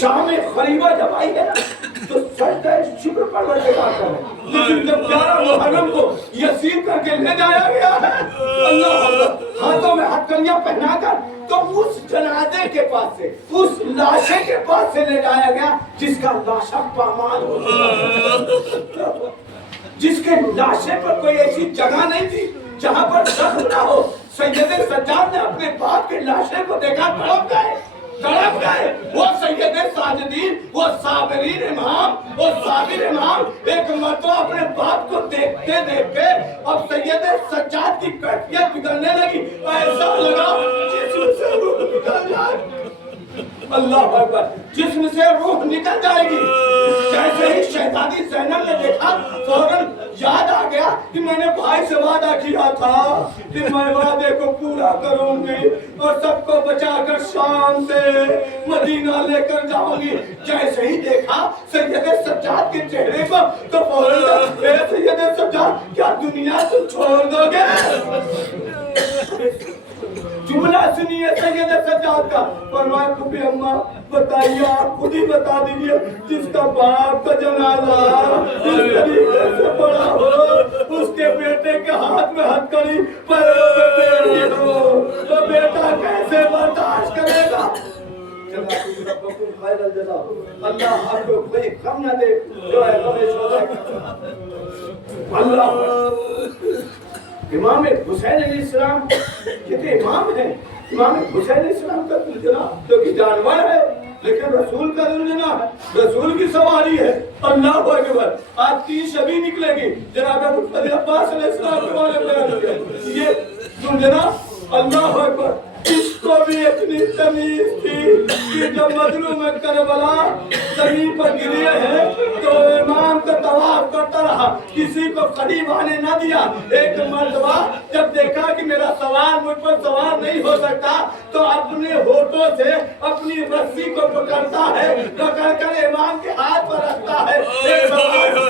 شام خریبہ جب آئی ہے نا تو سجدہ شکر پروردگار کا ہے، لیکن جب 11 محرم کو یسیر کر کے لے جایا گیا ہے اللہ اکبر، ہاتھوں میں ہتھکڑیاں پہنا کر، تو اس جنازے کے پاس سے، اس لاشے کے پاس سے لے جایا گیا جس کا لاشا پامال ہو چکا، جس کے لاشے پر کوئی ایسی جگہ نہیں تھی جہاں پر زخم نہ ہو۔ سید سجاد نے اپنے باپ کے لاشے کو دیکھا، تڑپ گئے۔ وہ سید ساجدین، وہ صابرین امام، وہ صابر امام ایک مرتبہ اپنے باپ کو دیکھتے دیکھتے اب سید سجاد کی کیفیت بگڑنے لگی، ایسا لگا جسم سے روح نکل جائے، اللہ اکبر، جسم سے روح نکل جائے گی۔ جیسے ہی شہزادی زینب نے دیکھا فوراً یاد آ گیا کہ میں نے بھائی سے وعدہ کیا تھا کہ میں وعدے کو پورا کروں گی اور سب کو بچا کر شام سے مدینہ لے کر جاؤں گی۔ جیسے ہی دیکھا سید سجاد کے چہرے کو تو فوراً اے سید سجاد کیا دنیا تم چھوڑ دو گے؟ جملہ سنیے سید سجاد کا، فرمایا پھوپھی اماں بتائیے، آپ خود ہی بتا دیجئے، جس کا باپ کا جنازہ اس طریقے سے پڑا ہو، اس کے بیٹے کے ہاتھ میں ہتھکڑی، پیروں میں بیڑی ہو، تو بیٹا کیسے برداشت کرے گا؟ اللہ آپ کو کوئی غم نہ دے، جو ہے غم شہداء کا۔ اللہ امام حسین علیہ السلام کتنے امام ہیں، امام حسین علیہ السلام کا دلجنا جو کہ جانور ہے لیکن رسول کا دلجنا ہے، رسول کی سواری ہے، اللہ اکبر۔ آج 3 شبی نکلے گی، جناب مفتی عباس علیہ السلام کے بارے میں بیان کیا، یہ دلجنا اللہ اکبر۔ اس کو بھی اتنی تمیز تھی کہ جب مظلوم کربلا زمین پر گرے ہیں تو امام کا طواف کرتا رہا، کسی کو قریب آنے نہ دیا۔ ایک مرتبہ جب دیکھا کہ میرا سوار مجھ پر سوار نہیں ہو سکتا تو اپنے ہونٹوں سے اپنی رسی کو پکڑتا ہے، پکڑ کر امام کے ہاتھ پر رکھتا ہے،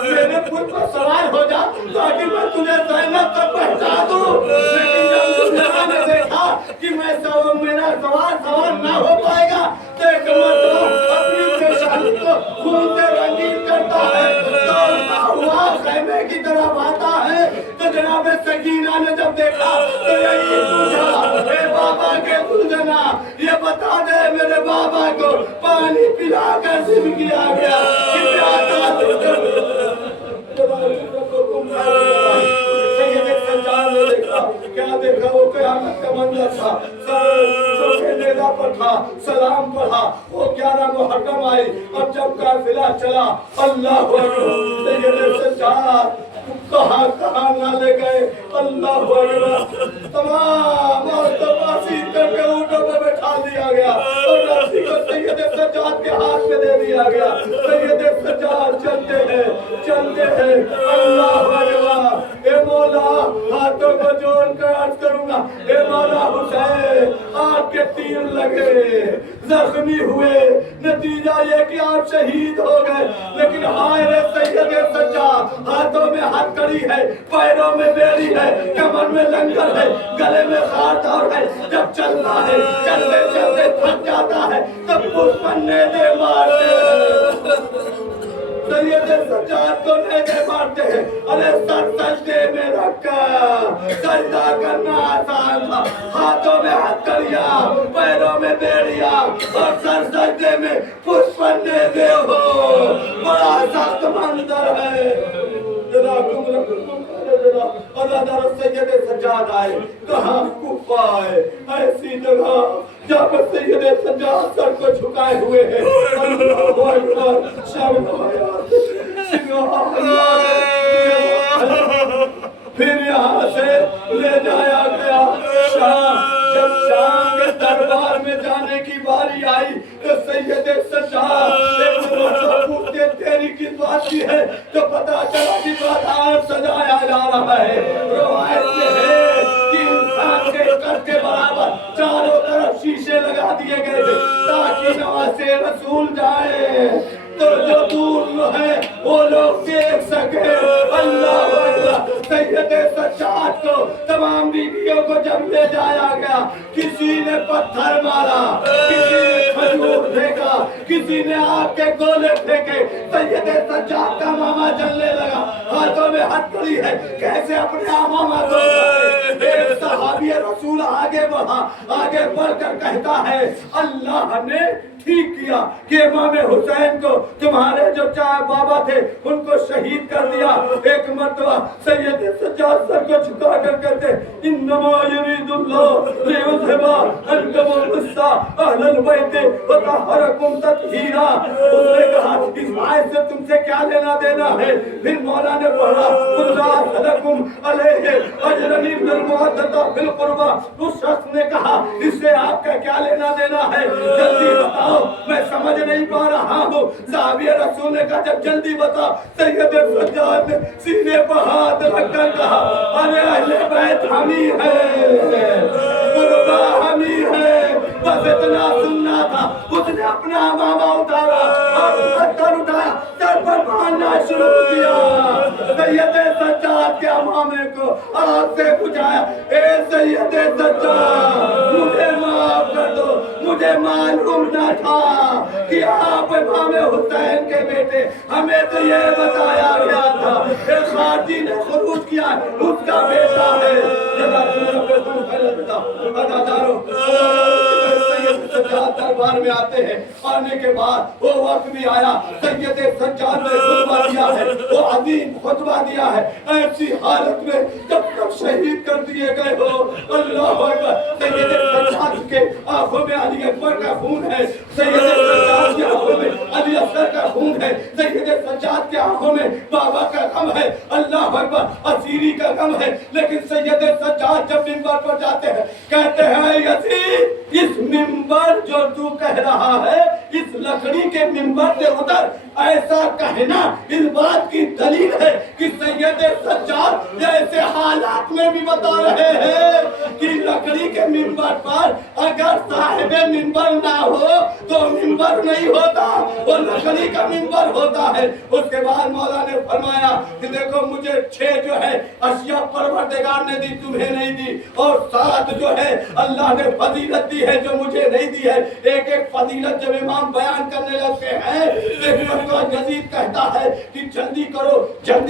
میرے مجھ پر سوار ہو جا تاکہ میں تجھے زینب تک پہنچا دوں۔ لیکن جب دنیا نے دیکھا کہ میرا سوار نہ ہو پائے گا تو ایک مرتبہ اپنی پیشانی کو خون سے رنگین کرتا ہے، دوڑتا ہوا خیمے کی طرف آتا ہے تو جناب سکینہ نے جب دیکھا تو یہی پوچھا، اے بابا کے دلجنا یہ بتا دے میرے بابا کو پانی پلا کر ذبح کیا گیا کہ پیاسا کیا دیکھا؟ وہ قیامت کا منظر تھا، نیزہ پر تھا، سلام پڑھا، وہ 11 محرم آئی، اب جب قافلہ چلا اللہ اکبر، سید سجاد کہاں کہاں نہ لے گئے اللہ اکبر، تمام تفاصیل کر کے اونٹوں پہ بٹھا دیا گیا اور رسی کو سید سجاد کے ہاتھ میں دے دیا گیا۔ سید سجاد چلتے ہیں اللہ اکبر۔ اے مولا ہاتھوں کو جوڑ کر عرض کروں گا، اے مولا حسین آپ کے تیر لگے، زخمی ہوئے، نتیجہ یہ کہ آپ شہید ہو گئے، لیکن ہائے رے سید سجاد، ہاتھوں میں ہتھکڑی ہے، پیروں میں بیڑی ہے، کمر میں لنگر ہے، گلے میں خارطور ہے، جب چلنا ہے چلتے چلتے تھک جاتا ہے تب اس پر نیزے مارتے ہیں، سید سجاد کو نیزے مارتے ہیں۔ ارے سر سجدے میں رکھا، سجدہ کرنا آسان تھا، ہاتھوں میں ہتھکڑیاں، پیروں میں بیڑیاں اور سر سجدے میں پشت پر نیزے ہو، بڑا سخت منظر ہے۔ ادادار سید سجاد آئے، کہاں کوفہ آئے، ایسی جگہ جہاں پر سید سجاد سر کو جھکائے ہوئے ہیں، اللہ اکبر، شرم آیا، پھر یہاں سے لے جایا گیا شام۔ جب شام کے دربار میں جانے کی باری آئی تو سید سجاد پوچھتے تیری کس بات کی ہے تو پتا چلا کہ بات آج سجایا جا رہا ہے۔ روایت میں ہے کہ انسان کے قد کے برابر چاروں طرف شیشے لگا دیے گئے تھے تاکہ نواز رسول جائے تو جو دور ہے وہ لوگ دیکھ سکے۔ اللہ اکبر، سید سجاد کو تمام بیویوں کو جب لے جایا گیا، کسی نے پتھر مارا، کسی نے کھجور پھینکا، किसी ने आग के गोले फेंके, सैयद सज्जाद का मामा जलने लगा, हाथों में हथकड़ी है, कैसे अपने मामा को एक सहाबी रसूल आगे बढ़ा, आगे बढ़कर कहता है अल्लाह ने ठीक किया कि इमाम हुसैन को तुम्हारे जो चार बाबा थे उनको शहीद कर दिया। एक मर्तबा सैयद सज्जाद सर को झुका कर कहते इन्नमा युरीदुल्लाह लियुज़हिबा अन्कुम गुस्सा अहलल बैत व तहरकुम तत्हीरा। उसने कहा इस आयत से तुमसे क्या लेना देना है? फिर मौला ने पढ़ा कुल्ला लकुम अलैहि अजरन मिनल मुअद्दता बिल कुर्बा। उस शख्स ने कहा इससे आपका क्या लेना देना है, जल्दी बताओ, मैं समझ नहीं पा रहा हूँ। साहबी रसूल ने कहा जब जल्दी बता। सैयद सज्जाद ने सीने पर हाथ रखकर कहा अरे अहले बैत हम ही है, कुर्बा हम ही है, बस इतना सुनना था। उसने अपना मामा उतारा और पत्थर उठाया, सर पर मारना शुरू किया। सैयद सज्जाद के मामे को आग से बुझाया, ए सैयद सज्जाद मुझे माफ कर दो, मुझे मालूम न था कि आप इमाम हुसैन के बेटे, हमें तो ये बताया गया था कि खाजी ने खुरूज किया उसका बेटा है। दरबार में आते हैं, आने के बाद वो वक्त भी आया, सैयद सज्जाद ने खुतबा दिया है, वो अजीम खुतबा दिया है। ऐसी हालत में जब तक शहीद कर दिए गए हो, अल्लाह अकबर, सैयद सज्जाद के आंखों में अली अकबर का खून है, सैयद सज्जाद की आंखों में अली असगर का खून है, सैयद सज्जाद की आंखों में बाबा का गम है, अल्लाह अकबर, असीरी का गम है। लेकिन सैयद सज्जाद जब मिंबर पर जाते हैं कहते हैं यजीद इस मिंबर जो तू कह रहा है इस लकड़ी के मिंबर से उतर, ऐसा कहना इस बात की दलील है कि सैयद सज्जाद ऐसे हालात में भी बता रहे हैं कि लकड़ी के मिंबर पर अगर साहिब मिंबर ना हो तो मिंबर नहीं होता, वो लकड़ी का मिंबर होता है। उसके बाद मौला ने फरमाया कि देखो मुझे 6 जो है अशिया परवरदिगार ने दी, तुम्हें नहीं दी, और 7 जो है अल्लाह ने फजीलत दी है जो मुझे नहीं दी है। एक एक फजीलत जब इमाम बयान करने लगते हैं तो यजीद कहता है कि जल्दी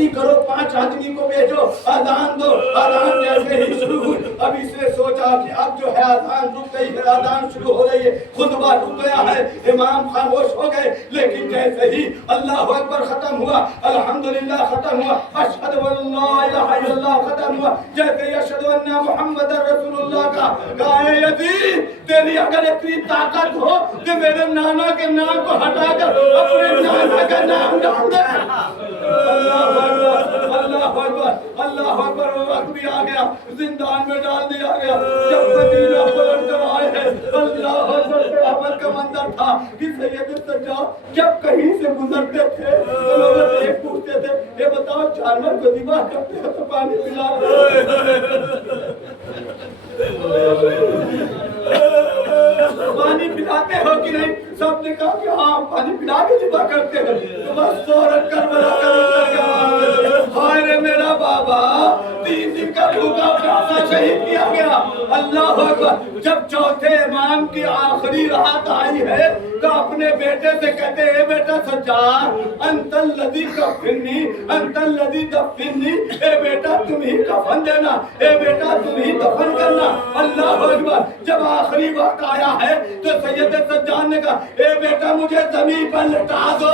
करो 5 आदमी को भेजो, अजान दो। अजान जैसे ही शुरू हुई, अब इसने सोचा कि अब जो है अजान रुक गई है, अजान शुरू हो रही है, खुतबा रुक गया है, इमाम खामोश हो गए। लेकिन जैसे ही अल्लाह अकबर खत्म हुआ, अल्हम्दुलिल्लाह खत्म हुआ, अशहदु अल्ला इलाहा इल्लल्लाह खत्म हुआ, जैसे ही अशहदु अन्ना मुहम्मदर रसूलुल्लाह का गाए यजीद तेरी अगर इतनी ताकत हो कि मेरे नाना के नाम को हटाकर अपने नाना का नाम डाल दे। अल्लाह अकबर, अल्लाह अकबर, अल्लाह अकबर। वो वक्त भी आ गया, जिंदान में डाल दिया गया। जब मदीना पलट कर आए हैं, अल्लाह अकबर के अमल का मंजर था कि सैयद सज्जाद जब कहीं से गुजरते थे तो लोग एक पूछते थे ये बताओ जानवर को ज़िबा करते हो तो पानी पिला पानी पिलाते हो कि नहीं? सबने कहा कि हाँ पानी पिला के ज़िबा करते हैं। तो बस फौरन करबला का हाय रे मेरा बाबा, 3 दिन का भूखा प्यासा शहीद किया गया। अल्लाह अकबर। जब चौथे इमाम की आखिरी रात आई है तो अपने बेटे से कहते हैं बेटा सज्जाद अंतल लदी कफिनी, अंतल लदी दफिनी, ए बेटा तुम ही कफन देना, ए बेटा तुम ही दफन करना। अल्लाह अकबर। जब आखिरी वक्त आया है तो सैयद सज्जाद ने कहा ए बेटा मुझे जमीन पर लिटा दो।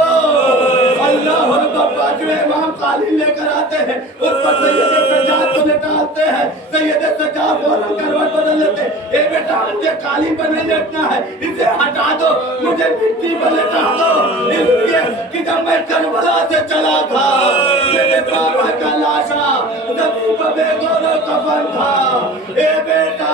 अल्लाह अकबर। पांचवें इमाम कालीन लेकर आते हैं, उस पर सैयद सज्जाद को लिटाते हैं। सैयद सज्जाद फौरन करवट बदल लेते हैं, ए बेटा मुझे कालीन पर नहीं लेटना है, इसे हटा दो, मुझे मिट्टी पर लेटा दो। इसलिए कि जब मैं करबला से चला था मेरे बाबा का लाशा जमीन पर बेगोर कफन था। ए बेटा